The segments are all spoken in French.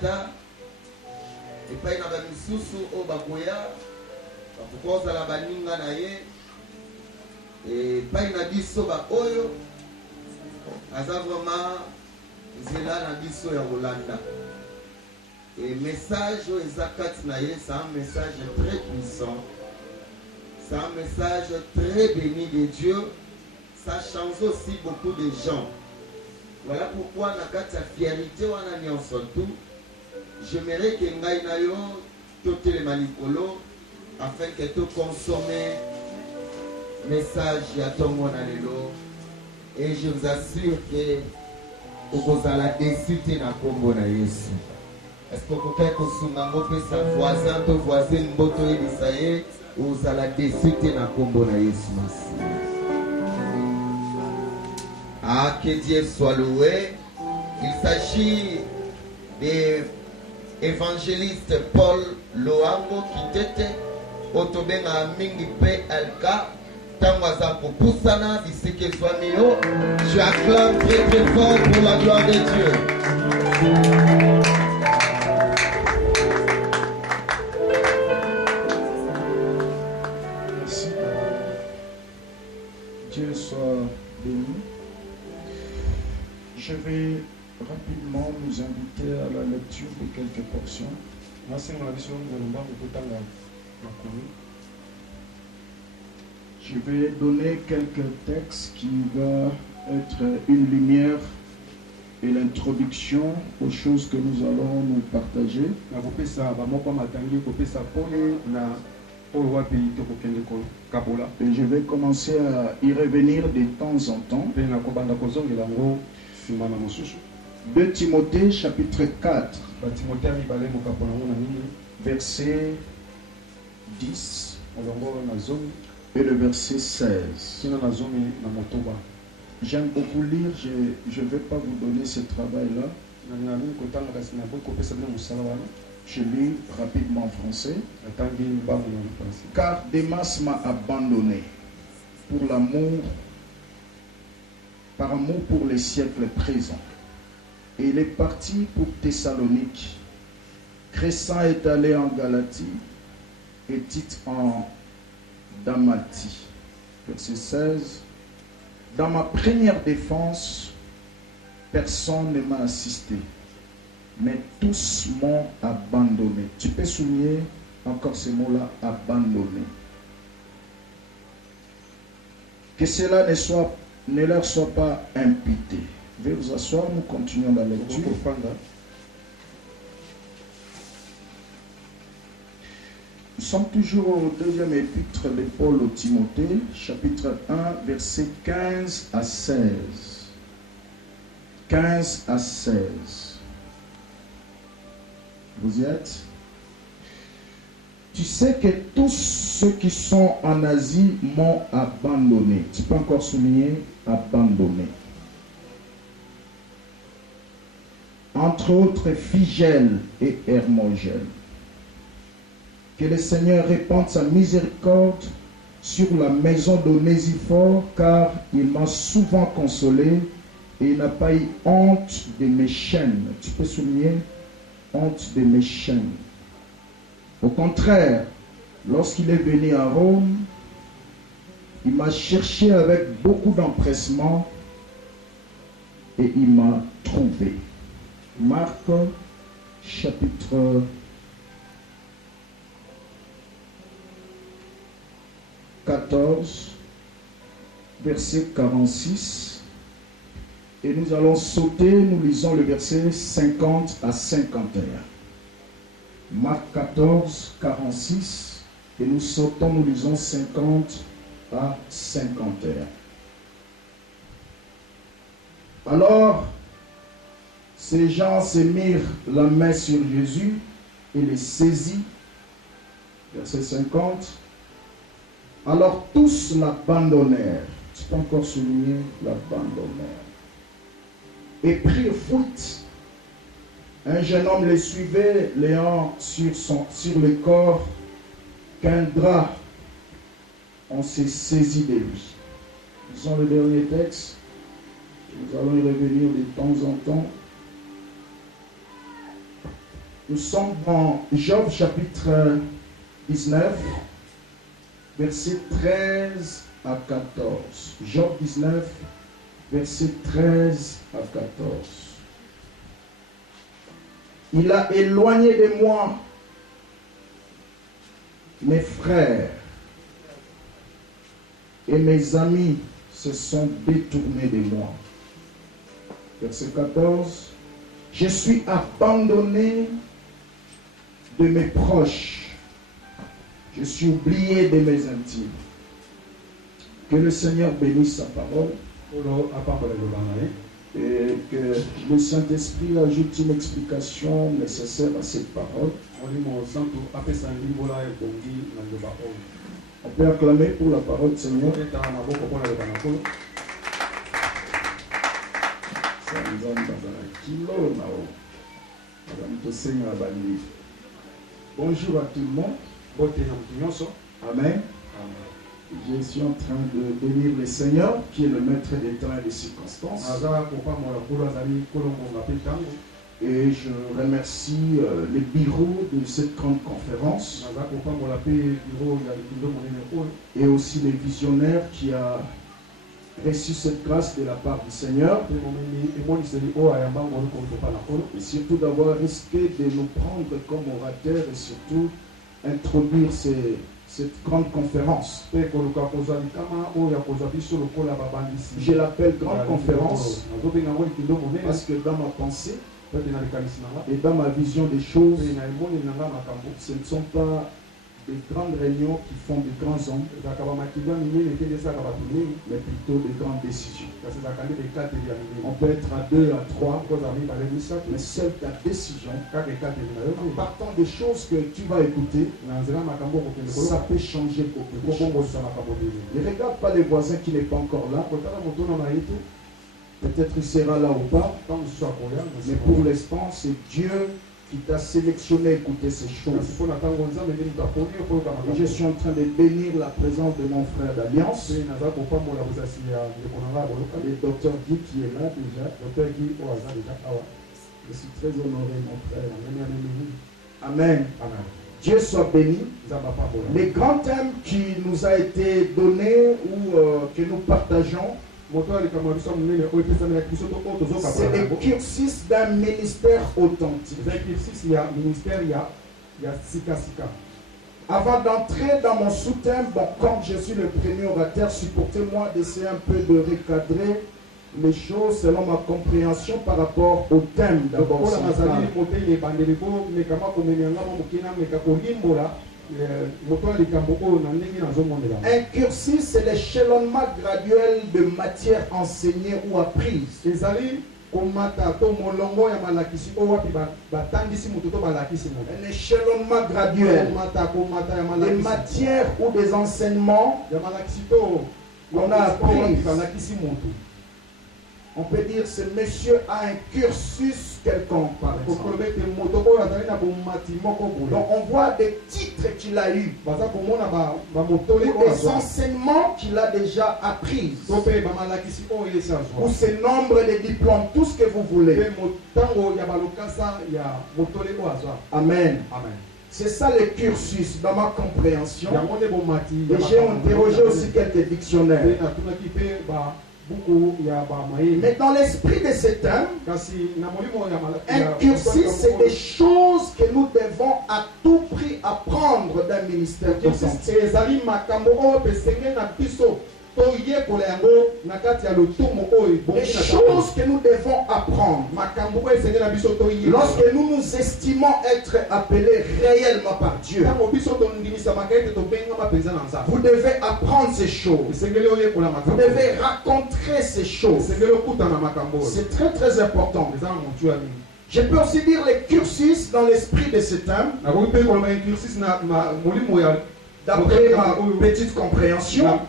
epai na bamisusu oyo bakoya bakozala baninga na ye epai na biso baoyo aza vraiment nzela na biso ya kolanda message oyo eza kati na ye, c'est un message très puissant, c'est un message très béni de Dieu. Ça change aussi beaucoup de gens. Voilà pourquoi na kati ya fierté wana nyonso tu j'aimerais que ngai na yo totelema likolo afin que tu consommes message ya tongo na lelo, et je vous assure que okozala déçu te na kombo na Yesu. Est-ce que vous pouvez kosunga ngopesa voisin to voisine mboto yebisa ye ozala déçu te na kombo na Yesu Masi. Ah, que Dieu soit loué. Il s'agit de évangéliste Paul Loango Kitete otobenga mingi pe alka tangaza popusana bisike swamio. Je acclame très très fort pour la gloire de Dieu. Merci. Dieu soit béni. Je vais rapidement nous inviter à la lecture de quelques portions. Je vais donner quelques textes qui vont être une lumière et l'introduction aux choses que nous allons nous partager. Et je vais commencer à y revenir de temps en temps. 2 Timothée chapitre 4, verset 10 et le verset 16. J'aime beaucoup lire, je ne vais pas vous donner ce travail-là. Je lis rapidement en français. Car Démas m'a abandonné pour l'amour, par amour pour les siècles présents. Et il est parti pour Thessalonique. Crescent est allé en Galatie et Tite en Dalmatie. Verset 16. Dans ma première défense, personne ne m'a assisté, mais tous m'ont abandonné. Tu peux souligner encore ce mot-là, abandonné. Que cela ne leur soit pas imputé. Veuillez vous asseoir, nous continuons la lecture. Nous sommes toujours au deuxième épître de Paul au Timothée, chapitre 1, versets 15 à 16. 15 à 16. Vous y êtes? Tu sais que tous ceux qui sont en Asie m'ont abandonné. Tu peux encore souligner abandonné. Entre autres Phygèle et Hermogène. Que le Seigneur répande sa miséricorde sur la maison d'Onésiphore, car il m'a souvent consolé et il n'a pas eu honte de mes chaînes. Tu peux souligner honte de mes chaînes. Au contraire, lorsqu'il est venu à Rome, il m'a cherché avec beaucoup d'empressement et il m'a trouvé. Marc, chapitre 14, verset 46. Et nous allons sauter, nous lisons le verset 50 à 51. Marc 14, 46. Et nous sautons, nous lisons 50 à 51. Alors, ces gens se mirent la main sur Jésus et le saisit. Verset 50. Alors tous l'abandonnèrent. Tu peux encore souligner l'abandonnèrent. Et prirent fuite. Un jeune homme les suivait, l'ayant sur le corps qu'un drap. On s'est saisi de lui. Lisons le dernier texte. Nous allons y revenir de temps en temps. Nous sommes dans Job chapitre 19, versets 13 à 14. Job 19, versets 13 à 14. Il a éloigné de moi mes frères et mes amis se sont détournés de moi. Verset 14. Je suis abandonné de mes proches. Je suis oublié de mes intimes. Que le Seigneur bénisse sa parole. Et que le Saint-Esprit ajoute une explication nécessaire à cette parole. On peut acclamer pour la parole du Seigneur. Bonjour à tout le monde. Amen. Je suis en train de bénir le Seigneur qui est le maître des temps et des circonstances. Et je remercie le bureau de cette grande conférence et aussi les visionnaires qui a reçu cette grâce de la part du Seigneur et surtout d'avoir risqué de nous prendre comme orateurs et surtout introduire cette grande conférence. Je l'appelle grande conférence parce que dans ma pensée et dans ma vision des choses, ce ne sont pas des grandes réunions qui font de grands hommes, mais plutôt de grandes décisions. On peut être à 2, à 3, mais seule ta décision, en partant des choses que tu vas écouter, ça peut changer beaucoup de choses. Ne regarde pas les voisins qui n'est pas encore là. Peut-être il sera là ou pas, mais pour l'instant, c'est Dieu qui t'a sélectionné à écouter ces choses. Et je suis en train de bénir la présence de mon frère d'Alliance, le docteur Guy qui est là déjà. Je suis très honoré, mon frère. Amen. Amen. Dieu soit béni. Les grands thèmes qui nous a été donné ou que nous partageons, c'est le cursus d'un ministère authentique. Avant d'entrer dans mon sous-thème, comme je suis le premier orateur, supportez-moi d'essayer un peu de recadrer les choses selon ma compréhension par rapport au thème d'abord. Un cursus, c'est l'échelonnement graduel de matière enseignée ou apprise. Un échelonnement graduel des matières ou des enseignements qu'on a appris. On peut dire que ce monsieur a un cursus quelconque, par exemple. Donc on voit des titres qu'il a eus, ou des enseignements qu'il a déjà appris, ou ce nombre de diplômes, tout ce que vous voulez. Amen. C'est ça le cursus dans ma compréhension. Et j'ai interrogé aussi quelques dictionnaires. Mais dans l'esprit de cet homme, un cursus, c'est des choses que nous devons à tout prix apprendre d'un ministère authentique. Les choses que nous devons apprendre lorsque nous nous estimons être appelés réellement par Dieu. Vous devez apprendre ces choses. Vous devez rencontrer ces choses. C'est très très important. Je peux aussi dire les cursus dans l'esprit de cet homme. d'après ma petite compréhension,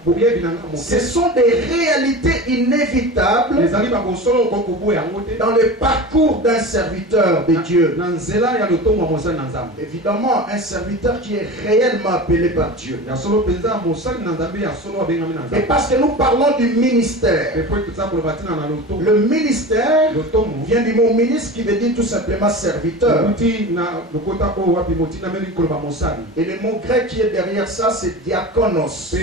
ce sont des réalités inévitables dans le parcours d'un serviteur de Dieu. Évidemment, un serviteur qui est réellement appelé par Dieu. Et parce que nous parlons du ministère, le ministère vient du mot ministre qui veut dire tout simplement serviteur. Et le mot grec qui est derrière ça, c'est diakonos.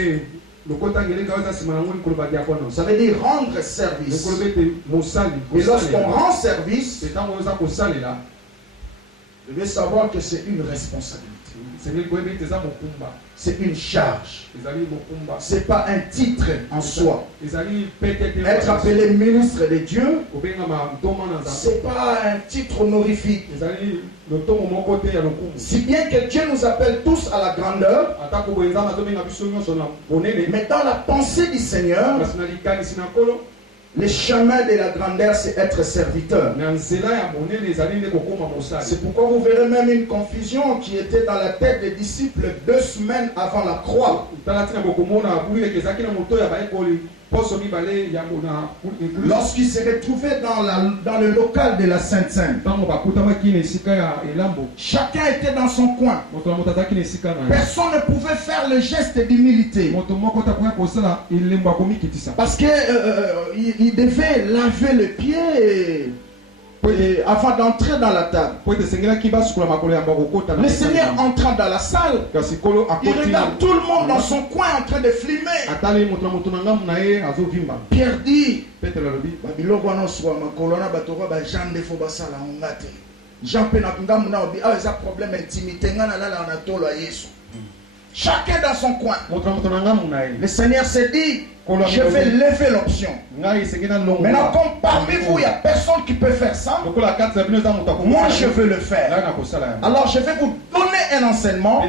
Ça veut dire rendre service. Et lorsqu'on rend service, vous devez savoir que c'est une responsabilité. C'est une charge. Ce n'est pas un titre en soi. Être appelé ministre de Dieu, ce n'est pas un titre honorifique. Si bien que Dieu nous appelle tous à la grandeur, mais dans la pensée du Seigneur, le chemin de la grandeur, c'est être serviteur. C'est pourquoi vous verrez même une confusion qui était dans la tête des disciples 2 semaines avant la croix. Lorsqu'ils se retrouvaient dans le local de la Sainte-Sainte, chacun était dans son coin. Personne ne pouvait faire le geste d'humilité. Parce qu'il devait laver le pied avant d'entrer dans la table. Le Seigneur entrant dans la salle, il regarde tout le monde dans son coin en train de filmer. Pierre dit, chacun dans son coin. Le Seigneur s'est dit, je vais lever l'option. Maintenant, comme parmi vous, il n'y a personne qui peut faire ça, moi je veux le faire. Alors je vais vous donner un enseignement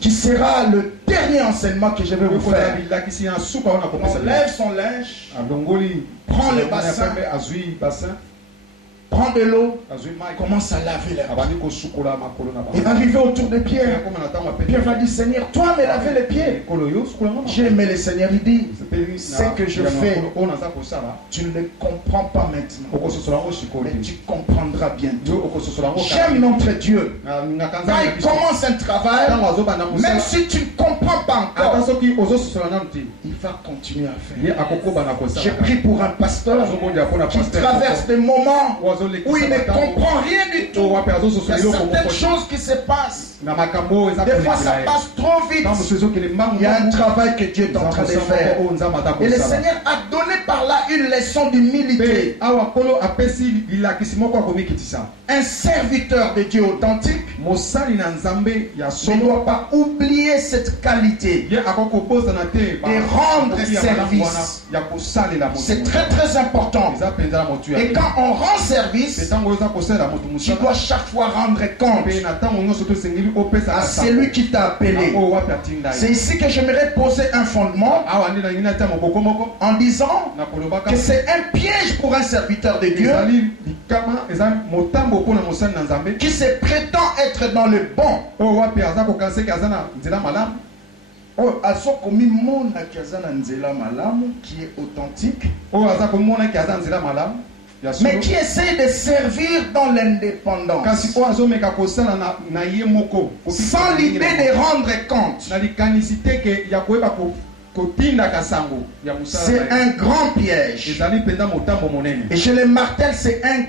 qui sera le dernier enseignement que je vais vous faire. On lève son linge, prend le bassin, prend de l'eau, commence à laver les pieds. Il va arriver autour de Pierre. Pierre va dire, Seigneur, toi me laver les pieds. J'ai aimé le Seigneur, il dit, ce que je fais, tu ne le comprends pas maintenant, mais tu comprendras bientôt. J'aime notre Dieu. Quand il commence un travail, même si tu ne comprends pas encore, il va continuer à faire. J'ai pris pour un pasteur qui traverse des moments où il ne comprend rien du tout. Il y a certaines choses qui se passent. Des fois ça passe trop vite. Il y a un travail que Dieu est en train de faire. Et le Seigneur a donné par là une leçon d'humilité. Un serviteur de Dieu authentique ne doit pas oublier cette qualité et rendre service. C'est très très important. Et quand on rend service, tu dois chaque fois rendre compte à celui qui t'a appelé. C'est ici que j'aimerais poser un fondement en disant que c'est un piège pour un serviteur de Dieu qui se prétend être dans le bon. Qui est authentique, mais qui essaie de servir dans l'indépendance, sans l'idée de rendre compte. C'est un grand piège. Et je le martèle, c'est un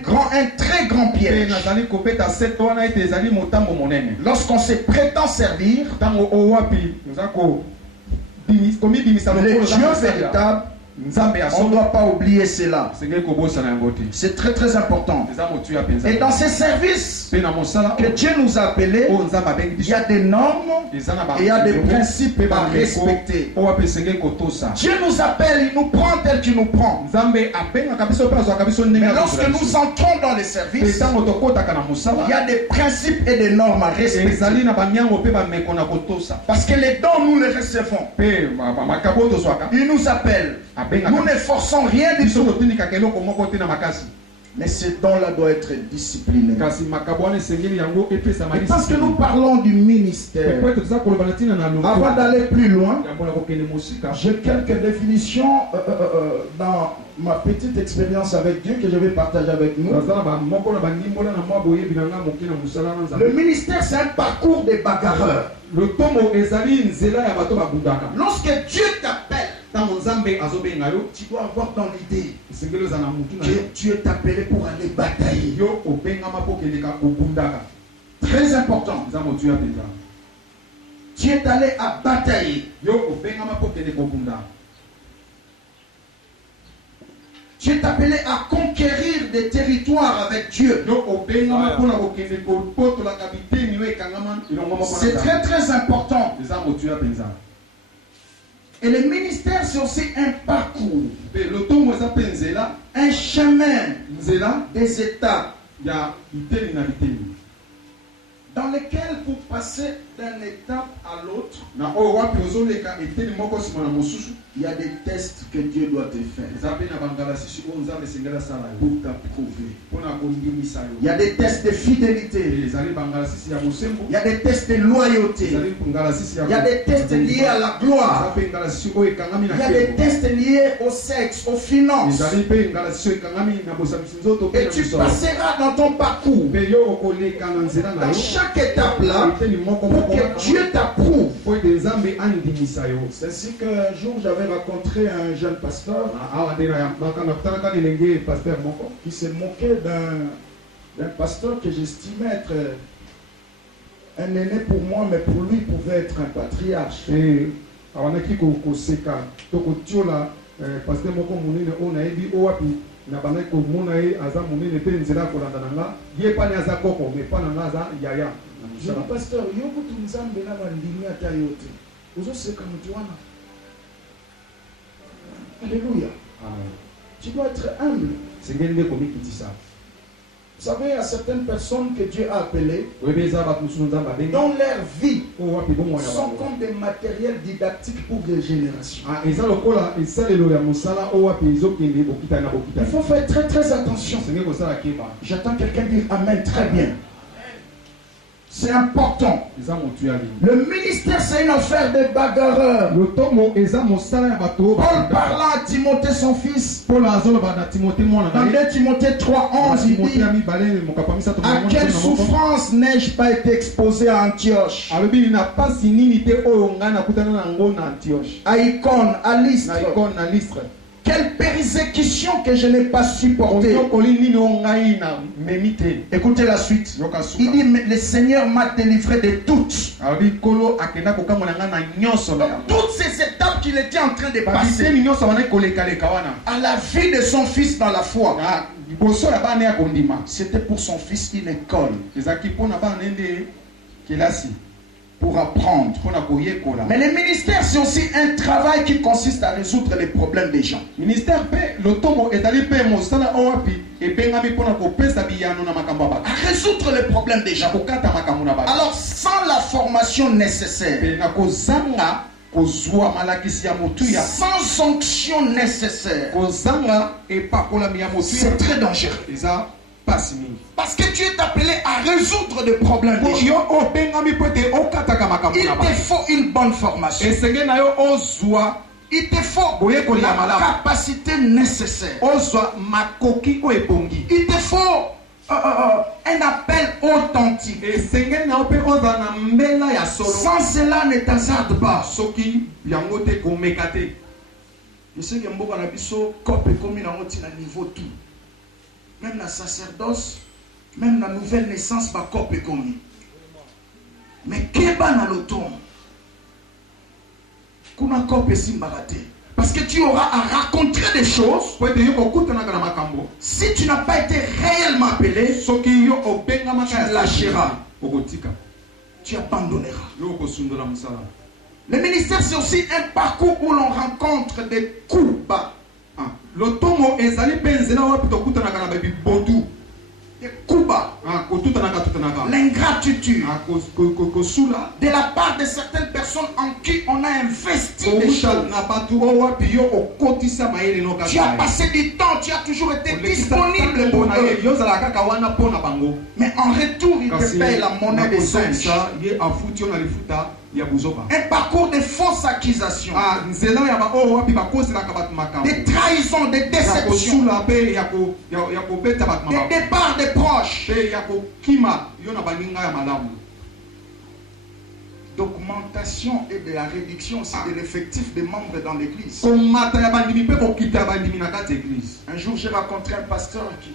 très grand piège. Lorsqu'on se prétend servir le Dieu véritable, on ne doit pas oublier cela. C'est très très important. Et dans ces services que Dieu nous a appelés, il y a des normes et il y a des principes à respecter. Dieu nous appelle, il nous prend tel qu'il nous prend. Mais lorsque nous entrons dans les services, il y a des principes et des normes à respecter. Parce que les dons, nous les recevons. Il nous appelle. Nous ne forçons rien du tout. Mais ce don-là doit être discipliné. Et parce que nous parlons du ministère, avant d'aller plus loin, j'ai quelques définitions dans ma petite expérience avec Dieu que je vais partager avec nous. Le ministère, c'est un parcours des bagarreurs. Lorsque Dieu t'appelle, tu dois avoir dans l'idée que tu es appelé pour aller batailler. Très important. Tu es allé à batailler. Tu es appelé à conquérir des territoires avec Dieu. C'est très très important. Et le ministère, c'est aussi un parcours, un chemin, des étapes dans lesquels pour passer d'une étape à l'autre, il y a des tests que Dieu doit te faire pour t'approuver. Il y a des tests de fidélité. Il y a des tests de loyauté. Il y a des tests liés à la gloire. Il y a des tests liés au sexe, aux finances. Et tu passeras dans ton parcours, dans chaque étape là, pour que Dieu t'approuve. C'est ainsi qu'un jour j'avais rencontré un jeune pasteur qui se moquait d'un pasteur que j'estimais être un aîné pour moi, mais pour lui il pouvait être un patriarche. Je dis, pasteur, alléluia. Tu dois être humble. Vous savez, il y a certaines personnes que Dieu a appelées, dont leur vie sont comme des matériels didactiques pour des générations. Il faut faire très très attention. J'attends quelqu'un dire Amen très bien. C'est important. Le ministère, c'est une affaire de bagarreurs. Paul parlant à Timothée, son fils, dans 2 Timothée 3:11, il dit: à quelle souffrance n'ai-je pas été exposé à Antioche, à Icône, à Lystre? Quelle persécution que je n'ai pas supportée. Écoutez la suite. Il dit: mais le Seigneur m'a délivré de toutes. Toutes ces étapes qu'il était en train de passer à la vie de son fils dans la foi, c'était pour son fils une école pour apprendre. Mais le ministère, c'est aussi un travail qui consiste à résoudre les problèmes des gens. À résoudre les problèmes des gens. Alors, sans la formation nécessaire, sans sanction nécessaire, c'est très dangereux. Parce que tu es appelé à résoudre des problèmes des gens. Il te faut une bonne formation. Il te faut la capacité nécessaire. Il te faut un appel authentique. Sans cela, ne t'hasarde pas. Je sais que Mboka Nabiso, Cop est comme un niveau tout. Même la sacerdoce, même la nouvelle naissance, ma Cop est commis. Mais Keba na l'automne, Kuna Cop est simbarate. Parce que tu auras à raconter des choses. Si tu n'as pas été réellement appelé, tu lâcheras. Tu abandonneras. Le ministère, c'est aussi un parcours où l'on rencontre des coups bas. Des coups bas. L'ingratitude de la part de certaines personnes en qui on a investi sorti des choses. Tu as passé du temps, tu as toujours été disponible pour eux. Mais en retour, il te paye la monnaie des anges. Un parcours de fausses accusations, des trahisons, des déceptions, des départs des proches, d'augmentation et de la réduction aussi de l'effectif des membres dans l'église. Un jour, j'ai rencontré un pasteur qui...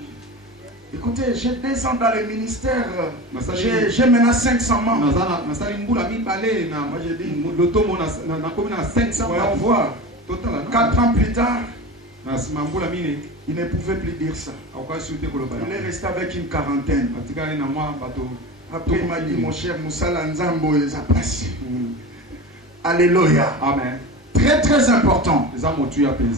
Écoutez, j'ai 2 ans dans le ministère, j'ai maintenant 500 membres. Ouais, on voit, 4 ans plus tard, il ne pouvait plus dire ça. Il est resté avec une quarantaine. Après, il m'a dit, mon cher Moussala Nzambo, il a passé. Alléluia. Amen. Très très important.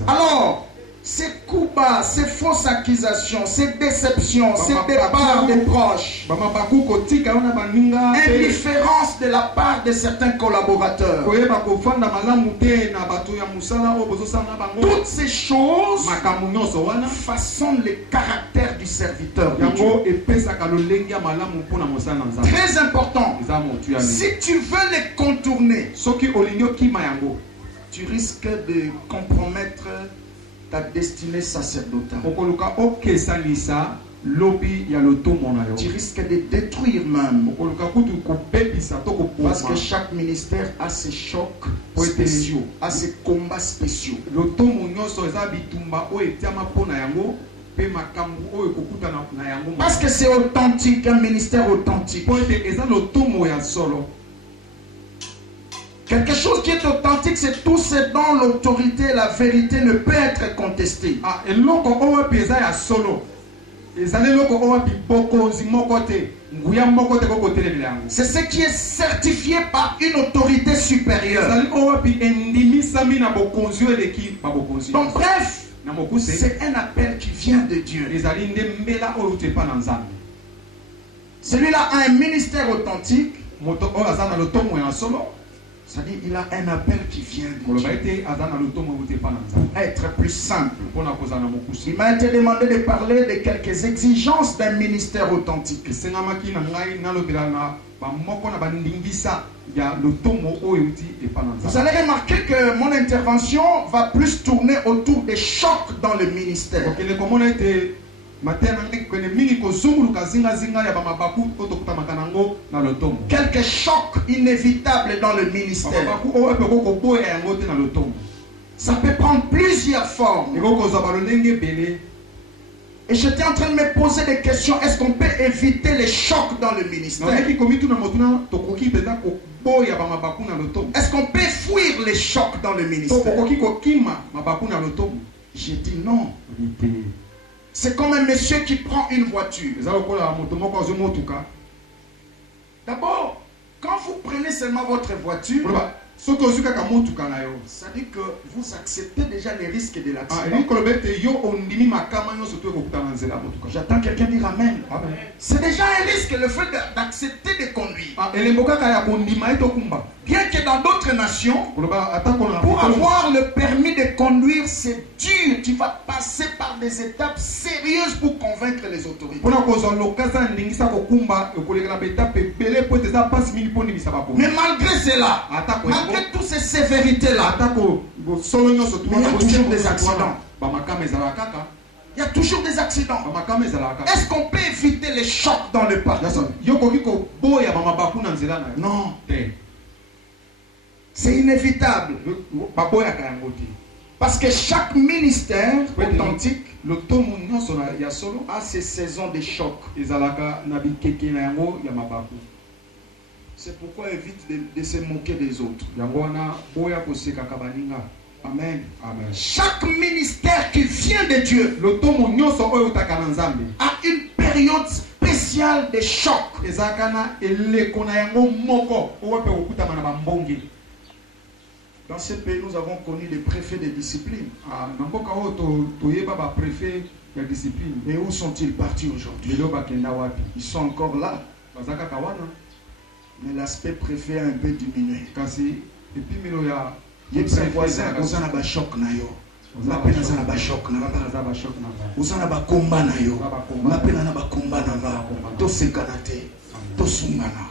Alors, ces coups bas, ces fausses accusations, ces déceptions, ces départs des proches, indifférence de la part de certains collaborateurs, toutes ces choses façonnent le caractère du serviteur de Dieu. Très important. Si tu veux les contourner, tu risques de compromettre ta destinée sacerdotale. Tu risques de détruire même. Parce que chaque ministère a ses chocs spéciaux, a ses combats spéciaux. Parce que c'est authentique, un ministère authentique. Quelque chose qui est authentique, c'est tout ce dont l'autorité et la vérité ne peut être contestée. C'est ce qui est certifié par une autorité supérieure. Donc bref, c'est un appel qui vient de Dieu. Celui-là a un ministère authentique. C'est-à-dire qu'il a un appel qui vient de Dieu. Être plus simple. Il m'a été demandé de parler de quelques exigences d'un ministère authentique. Vous allez remarquer que mon intervention va plus tourner autour des chocs dans le ministère. Quelques chocs inévitables dans le ministère. Ça peut prendre plusieurs formes. Et j'étais en train de me poser des questions. Est-ce qu'on peut éviter les chocs dans le ministère? Est-ce qu'on peut fuir les chocs dans le ministère? J'ai dit non. C'est comme un monsieur qui prend une voiture. D'abord, quand vous prenez seulement votre voiture, ça dit que vous acceptez déjà les risques de l'accident. J'attends quelqu'un dire amen. C'est déjà un risque le fait d'accepter de conduire. Bien que dans d'autres nations, pour avoir le permis de conduire, c'est dur. Tu vas passer par des étapes sérieuses pour convaincre les autorités. Mais malgré cela, malgré toutes ces sévérités-là, il y a toujours des accidents. Il y a toujours des accidents. Est-ce qu'on peut éviter les chocs dans le parcours? Non. C'est inévitable. Parce que chaque ministère authentique a ses saisons de choc. C'est pourquoi évite de se moquer des autres. Amen. Amen. Chaque ministère qui vient de Dieu a une période spéciale de choc. Dans ce pays, nous avons connu des préfets de discipline. Et où sont-ils partis aujourd'hui? Ils sont encore là. Mais l'aspect préfet a un peu diminué. Yebisa voisin ozana ba choc na yo. Lapena zana ba choc na ba. Ozana ba komba na yo. Lapena na ba komba na ba. To sekanate. To sungana.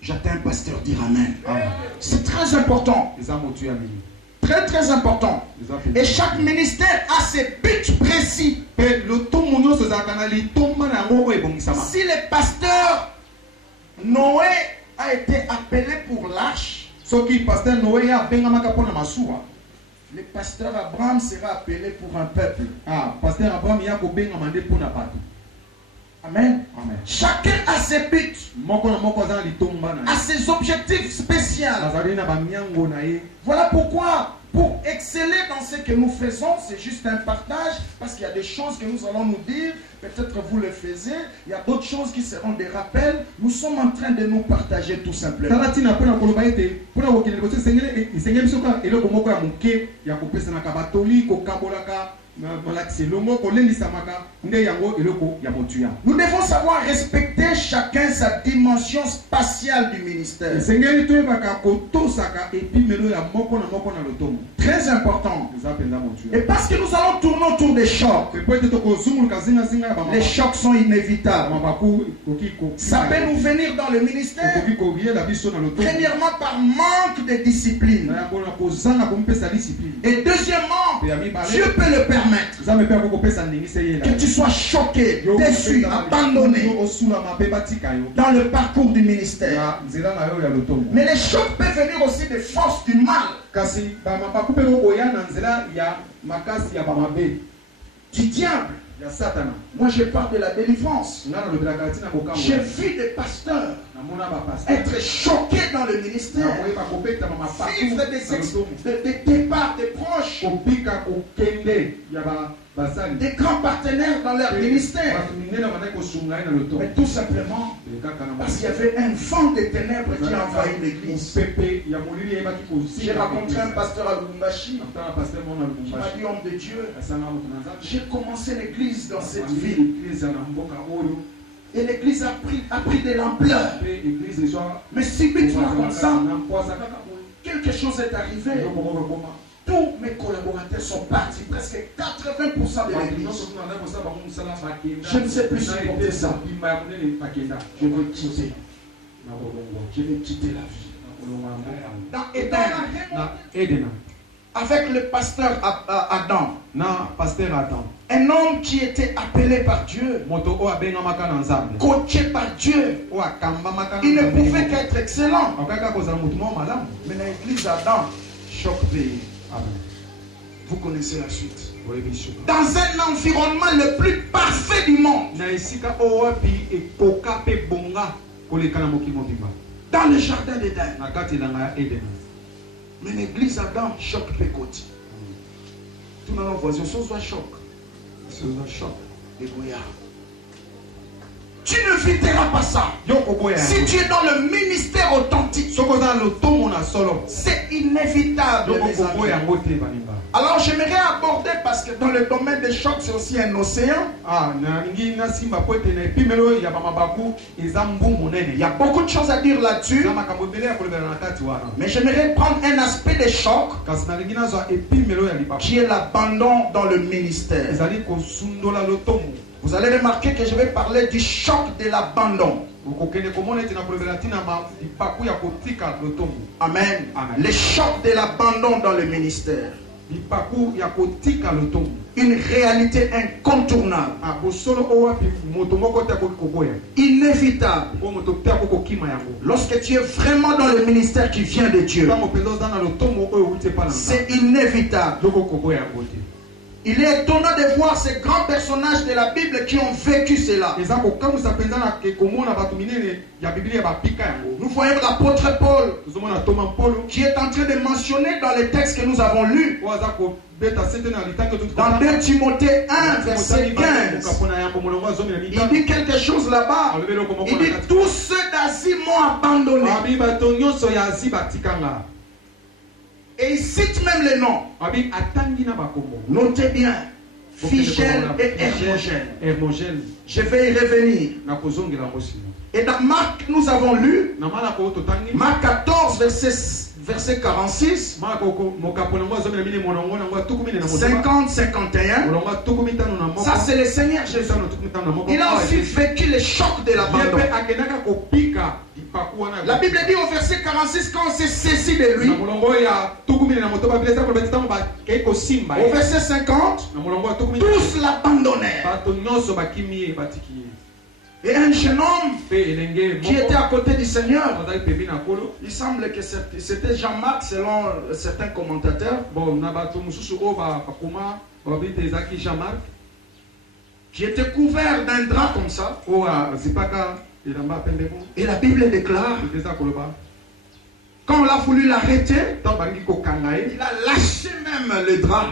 J'attends un pasteur dire amen. C'est très important. Très très important. Et chaque ministère a ses buts précis. Si le pasteur Noé a été appelé pour l'arche, le pasteur Abraham sera appelé pour un peuple. Amen. Chacun a ses buts, a ses objectifs spéciaux. Voilà pourquoi, pour exceller dans ce que nous faisons, c'est juste un partage, parce qu'il y a des choses que nous allons nous dire, peut-être vous le faisiez, il y a d'autres choses qui seront des rappels. Nous sommes en train de nous partager tout simplement. Nous devons savoir respecter chacun sa dimension spatiale du ministère. Très important. Et parce que nous allons tourner autour des chocs, les chocs sont inévitables. Ça peut nous venir dans le ministère, premièrement par manque de discipline. Et deuxièmement, Dieu peut le permettre. Que tu sois choqué, déçu, abandonné dans le parcours du ministère. Mais les chocs peuvent venir aussi des forces du mal, du diable. Moi je parle de la délivrance. J'ai vu des pasteurs être choqués dans le ministère, vivre des départs des proches, des grands partenaires dans leur ministère. Mais tout simplement parce qu'il y avait un vent des ténèbres qui a envahi l'église. J'ai rencontré un pasteur à Lubumbashi qui m'a dit, homme de Dieu, j'ai commencé l'église dans cette ville. Et l'église a pris de l'ampleur. Mais subitement comme ça, quelque chose est arrivé. Tous mes collaborateurs sont partis, presque 80% de l'église. Je ne sais plus supporter ça. Je veux quitter. Je vais quitter la vie. Dans Éden, avec le pasteur Adam, un homme qui était appelé par Dieu, coaché par Dieu, il ne pouvait qu'être excellent. Mais l'église Adam choque pays. Vous connaissez la suite. Dans un environnement le plus parfait du monde, dans le jardin d'Éden. Mais l'église Adam choque Pécote. Tout le monde voit ce choc. De Goya. Tu ne viteras pas ça. Si tu es dans le ministère authentique, c'est inévitable. Alors j'aimerais aborder, parce que dans le domaine des chocs, c'est aussi un océan. Il y a beaucoup de choses à dire là-dessus. Mais j'aimerais prendre un aspect des chocs qui est l'abandon dans le ministère. Vous allez remarquer que je vais parler du choc de l'abandon. Amen. Le choc de l'abandon dans le ministère. Une réalité incontournable, inévitable. Lorsque tu es vraiment dans le ministère qui vient de Dieu, c'est inévitable. Il est étonnant de voir ces grands personnages de la Bible qui ont vécu cela. Nous voyons l'apôtre Paul qui est en train de mentionner dans les textes que nous avons lus. Dans 2 Timothée 1, verset 15, il dit quelque chose là-bas. Il dit, tous ceux d'Asie m'ont abandonné. Et il cite même les noms. Notez bien. Phygène et Hermogène. Je vais y revenir. Et dans Marc, nous avons lu Marc 14, verset verset 46, 50, 51. Ça, c'est le Seigneur Jésus. Il a aussi vécu le choc de l'abandon. La Bible dit au verset 46 quand on s'est saisi de lui. Au verset 50, tous l'abandonnèrent. Et un jeune homme qui était à côté du Seigneur, il semble que c'était Jean-Marc selon certains commentateurs, qui était couvert d'un drap comme ça. Et la Bible déclare, quand on a voulu l'arrêter, il a lâché même le drap.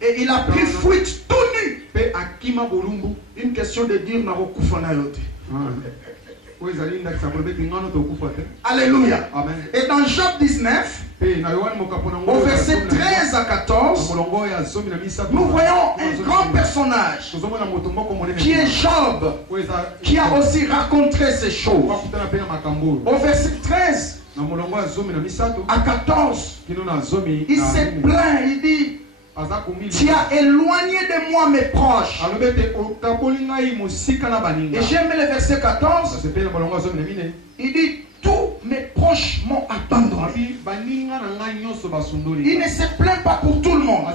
Et il a pris fuite tout nu. Une question de dire Alléluia. Amen. Et dans Job 19, au verset 13 à 14, nous voyons un grand personnage qui est Job, qui a aussi raconté ces choses. Au verset 13 à 14, il s'est plaint, il dit: tu as éloigné de moi mes proches. Et j'aime le verset 14. Il dit: tous mes proches m'ont abandonné. Il ne se plaint pas pour tout le monde,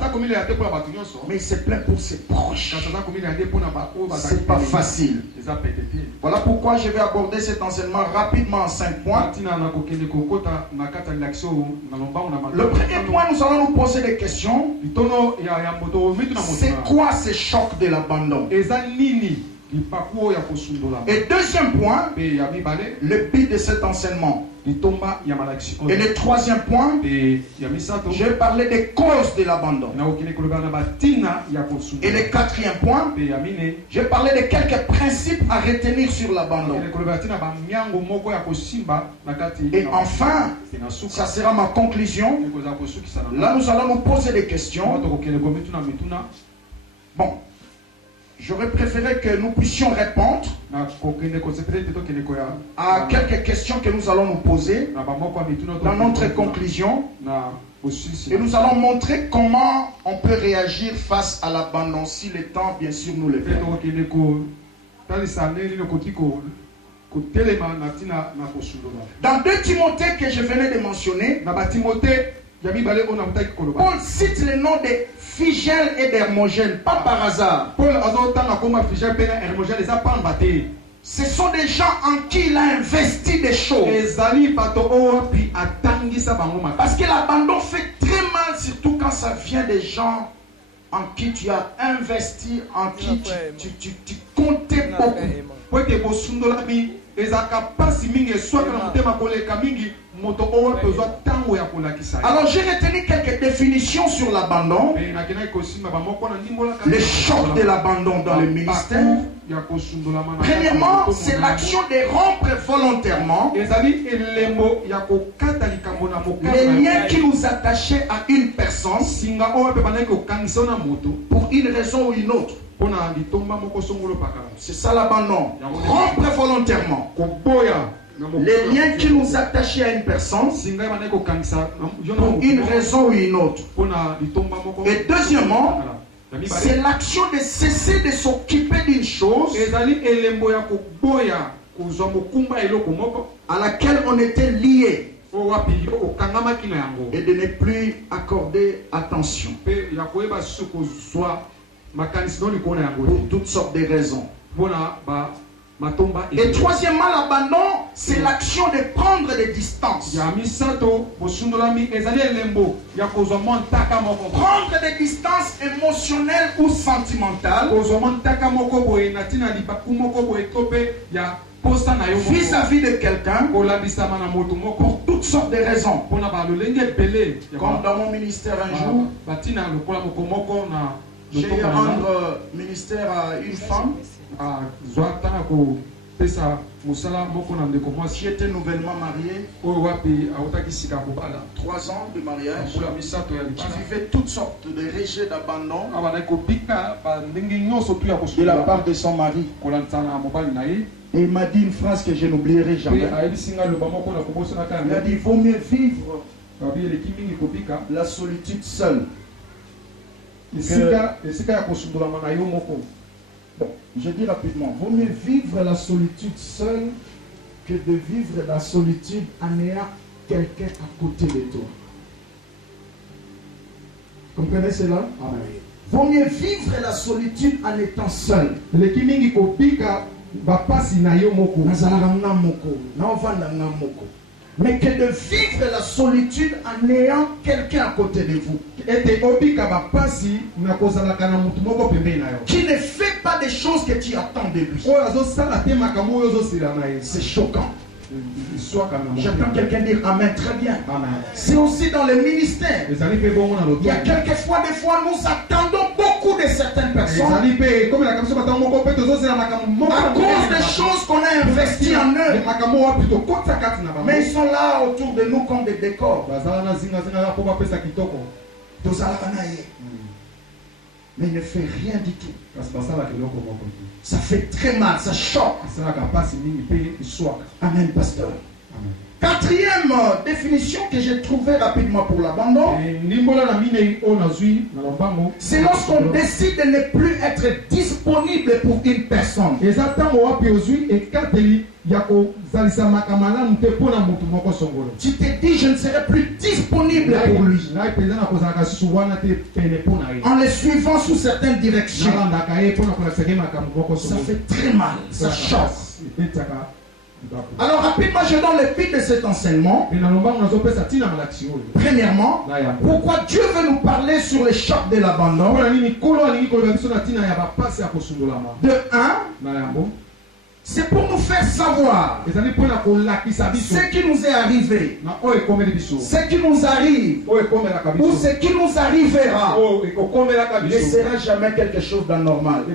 mais il se plaint pour ses proches. C'est pas facile. Voilà pourquoi je vais aborder cet enseignement rapidement en 5 points. Le premier point, nous allons nous poser des questions. C'est quoi ce choc de l'abandon? Et deuxième point, le but de cet enseignement. Et le troisième point, je vais parler des causes de l'abandon. Et le quatrième point, je vais parler de quelques principes à retenir sur l'abandon. Et enfin, ça sera ma conclusion. Là, nous allons nous poser des questions. Bon. J'aurais préféré que nous puissions répondre à quelques questions que nous allons nous poser dans notre conclusion. Et nous allons montrer comment on peut réagir face à l'abandon si le temps, bien sûr, nous le permet. Dans 2 Timothée que je venais de mentionner, Paul cite le nom de Phygèle et d'Hermogène, pas par hasard. Ce sont des gens en qui il a investi des choses. Parce que l'abandon fait très mal, surtout quand ça vient des gens en qui tu as investi, en qui tu comptais beaucoup. Alors j'ai retenu quelques définitions sur l'abandon. Le choc de l'abandon dans le ministère. Premièrement, c'est l'action de rompre volontairement les liens qui nous attachaient à une personne pour une raison ou une autre. C'est ça l'abandon. Rompre volontairement les liens qui nous attachaient à une personne pour une raison ou une autre. Et deuxièmement, c'est l'action de cesser de s'occuper d'une chose à laquelle on était lié et de ne plus accorder attention pour toutes sortes de raisons. Et troisièmement, l'abandon, c'est l'action de prendre des distances. Prendre des distances émotionnelles ou sentimentales vis-à-vis de quelqu'un pour toutes sortes de raisons. Comme dans mon ministère un jour, j'ai eu à rendre ministère à une femme Qui était nouvellement marié, 3 ans de mariage, qui vivait toutes sortes de rejets d'abandon de la part de son mari. Et il m'a dit une phrase que je n'oublierai jamais. Il a dit, il vaut mieux vivre la solitude seule. Bon, je dis rapidement, vaut mieux vivre la solitude seule que de vivre la solitude en ayant quelqu'un à côté de toi. Vous comprenez cela? Amen. Vaut mieux vivre la solitude en étant seul. Mais que de vivre la solitude en ayant quelqu'un à côté de vous. Qui ne fait pas des choses que tu attends de lui. C'est choquant. J'entends quelqu'un dire Amen, très bien. C'est aussi dans le ministère. Il y a quelquefois, nous attendons beaucoup de certaines personnes à cause des choses qu'on a investies en eux. Mais ils sont là autour de nous comme des décors. Mais il ne fait rien du tout. Ça fait très mal, ça choque. Amen, pasteur. Quatrième définition que j'ai trouvée rapidement pour l'abandon, c'est lorsqu'on décide de ne plus être disponible pour une personne. Tu te dis, je ne serai plus disponible pour lui. En le suivant sous certaines directions. Ça fait très mal, ça choque. Alors rapidement, je donne le but de cet enseignement. Premièrement, pourquoi Dieu veut nous parler sur les chocs de l'abandon. De 1, c'est pour nous faire savoir ce qui nous est arrivé, ce qui nous arrive, ou ce qui nous arrivera ne sera jamais quelque chose d'anormal.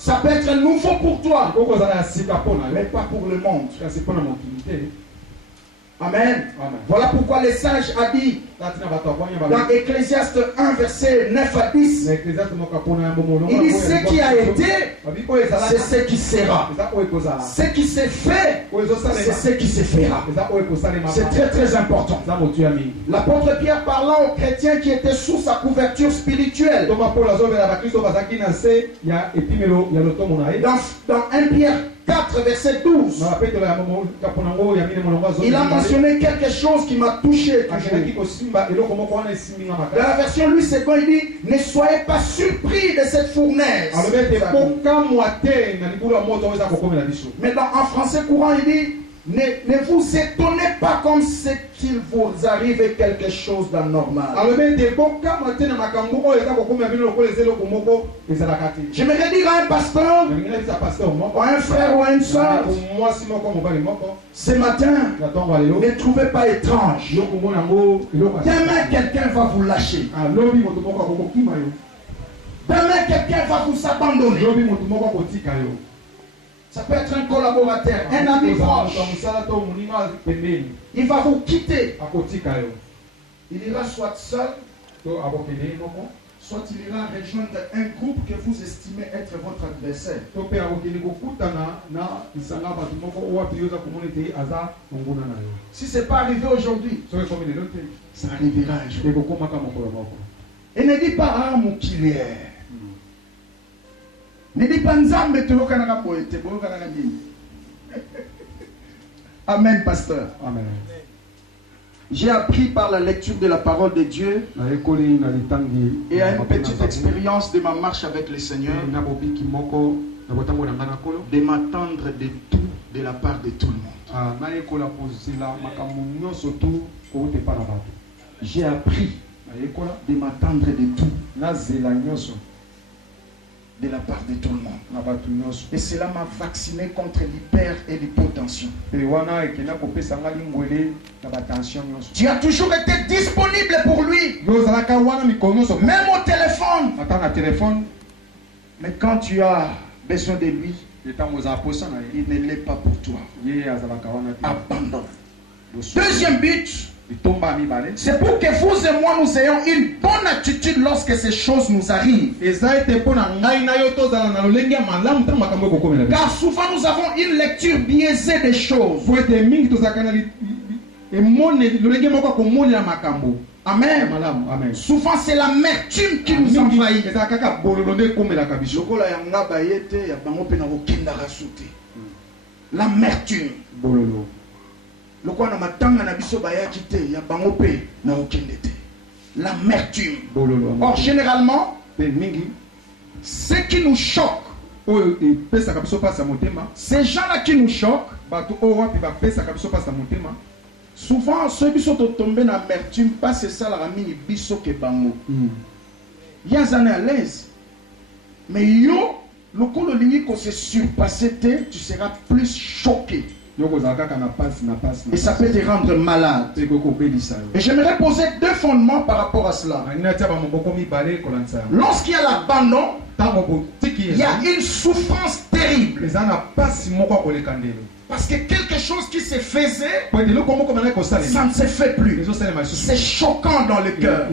Ça peut être nouveau pour toi, mais pas pour le monde. Amen. Voilà pourquoi le sage a dit dans Ecclésiaste 1, verset 9 à 10, il dit ce qui a été, c'est ce qui sera. Ce qui s'est fait, c'est ce qui se fera. C'est très très important. L'apôtre Pierre parlant aux chrétiens qui étaient sous sa couverture spirituelle, dans 1 Pierre 4, verset 12, il a mentionné quelque chose qui m'a touché. Dans la version Louis II, il dit, ne soyez pas surpris de cette fournaise. Mais en français courant, il dit, ne vous étonnez pas comme ce qu'il vous arrive quelque chose d'anormal. J'aimerais dire à un pasteur, ou à un frère ou à une soeur, ce matin, ne trouvez pas étrange. Demain, quelqu'un va vous lâcher. Demain, quelqu'un va vous abandonner. Ça peut être un collaborateur, un ami proche. Il va vous quitter. Il ira soit seul, soit il ira rejoindre un groupe que vous estimez être votre adversaire. Si ce n'est pas arrivé aujourd'hui, ça arrivera un jour. Et ne dis pas, ah mon killer. Ne dis pas, Nzambe te lokanaka boete, bokanaka nini. Amen, pasteur. Amen. J'ai appris par la lecture de la parole de Dieu et à une petite expérience de ma marche avec le Seigneur de m'attendre de tout de la part de tout le monde. J'ai appris de m'attendre de tout de la part de tout le monde. Et cela m'a vacciné contre l'hyper et l'hypotension. Tu as toujours été disponible pour lui. Même au téléphone. Mais quand tu as besoin de lui, il ne l'est pas pour toi. Abandonne. Deuxième but, c'est pour que vous et moi nous ayons une bonne attitude lorsque ces choses nous arrivent. Car souvent nous avons une lecture biaisée des choses. Amen. Amen. Souvent c'est l'amertume qui nous envahit. L'amertume. L'amertume. Or généralement, ce qui nous choque, ces gens-là qui nous choquent, souvent ceux qui sont tombés dans l'amertume, pas c'est ça la ramine biso que bango. Il y a un à l'aise, mais yo, le coup de ligne qu'on s'est surpassé, tu seras plus choqué. Et ça peut te rendre malade. Et j'aimerais poser deux fondements par rapport à cela. Lorsqu'il y a l'abandon, il y a une souffrance terrible. Parce que quelque chose qui se faisait, ça ne se fait plus. C'est choquant dans le cœur.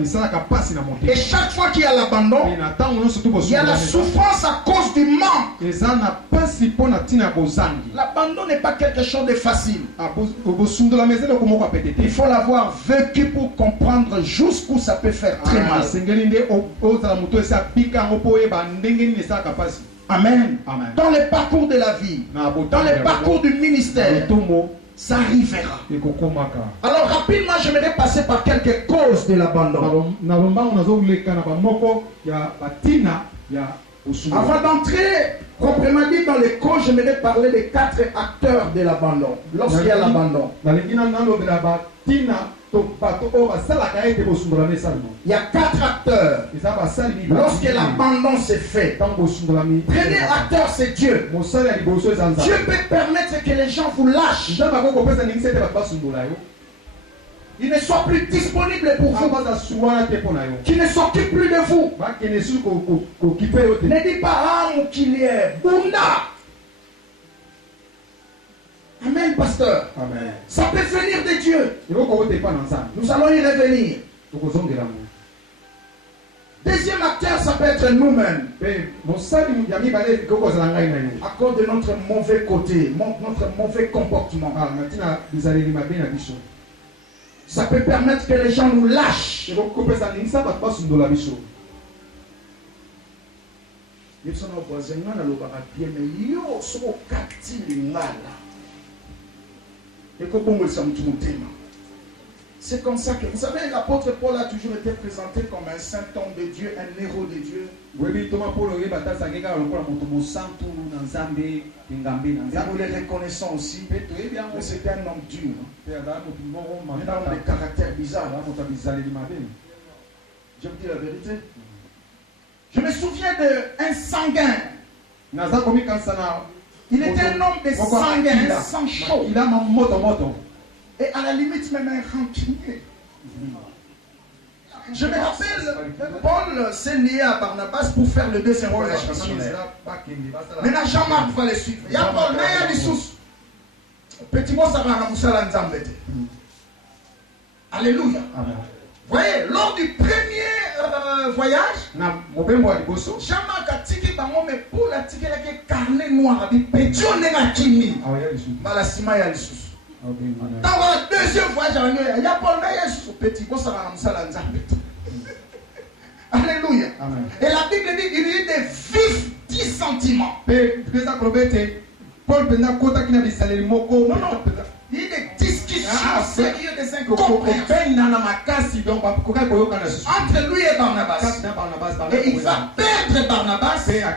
Et chaque fois qu'il y a l'abandon, il y a la souffrance à cause du manque. L'abandon n'est pas quelque chose de facile. Il faut l'avoir vécu pour comprendre jusqu'où ça peut faire très mal. Amen. Amen. Dans le parcours de la vie, dans le parcours du ministère, ça arrivera. Alors rapidement, j'aimerais passer par quelques causes de l'abandon. Avant d'entrer proprement dit dans les causes, j'aimerais parler des 4 acteurs de l'abandon. Lorsqu'il y a l'abandon, il y a 4 acteurs. Lorsque l'abandon se fait, premier acteur c'est Dieu. Dieu peut permettre que les gens vous lâchent. Il ne soit plus disponible pour vous. Qui ne s'occupe plus de vous. Ne dis pas ah mon qu'il est Bunda. Amen, pasteur. Amen. Ça peut venir de Dieu. Nous allons y revenir. Deuxième acteur, ça peut être nous-mêmes. À cause de notre mauvais côté, notre mauvais comportement. Ça peut permettre que les gens nous lâchent. C'est comme ça que, vous savez, l'apôtre Paul a toujours été présenté comme un saint homme de Dieu, un héros de Dieu. Et vous le reconnaissons aussi, mais c'était un homme dur, un homme de caractère bizarre. Je vous dis la vérité. Je me souviens d'un sanguin. Il était un homme de sanguin, un sang chaud. Et à la limite même un rancunier. Je me rappelle, Paul s'est lié à Barnabas pour faire le deuxième voyage missionnaire. Maintenant Jean-Marc va les suivre. Il y a Paul, mais il y a des sous. Petit mot, ça va à Moussala Nzambete. Alléluia. Vous voyez, lors du premier voyage, Jean-Marc a tiré par moi, mais Paul a tiré avec carnet noir. Il a dit, on est à Kimi. Malasima, il y a les sous. Dans le deuxième voyage, il y a Paul, mais il y a ce petit mot, ça va à Moussala Nzambete. Alléluia. Et la Bible dit qu'il y a eu des vifs dissentiments. Non, non. Il y a des discussions sérieuses, des incompréhensions entre lui et Barnabas. Et il va perdre Barnabas à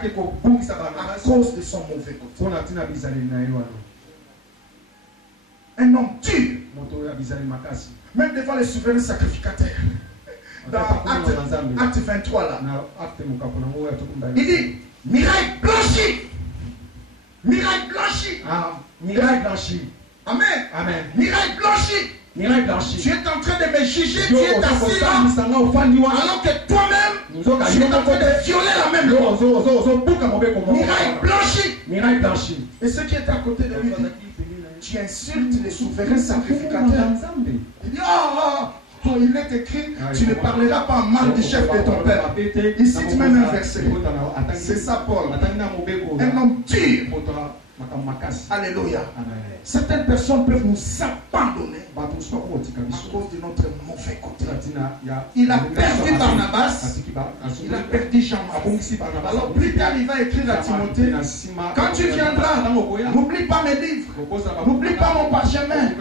cause de son mauvais côté. Un homme dur, même devant les souverains sacrificateurs. Dans Acte 23 là, il dit miracle blanchi. Miracle blanchi. Miracle blanchi. Amen. Amen. Miracle blanchi. Miraille blanchi. Tu es en train de me juger, tu es assis là, alors que toi-même, tu es en train de violer la même loi. Miraille blanchi. Miraille blanchi. Et ce qui est à côté de lui dit, tu insultes les souverains sacrificateurs. Il dit, il est écrit, tu ne parleras pas mal du chef de ton père. Il cite même un verset. C'est ça, Paul. Un homme dur. Alléluia. Certaines personnes peuvent nous abandonner à cause de notre mauvais côté. Il a perdu Barnabas, il a perdu Jean-Marc. Alors plus tard il va écrire à Timothée, quand tu viendras, n'oublie pas mes livres, n'oublie pas mon parchemin.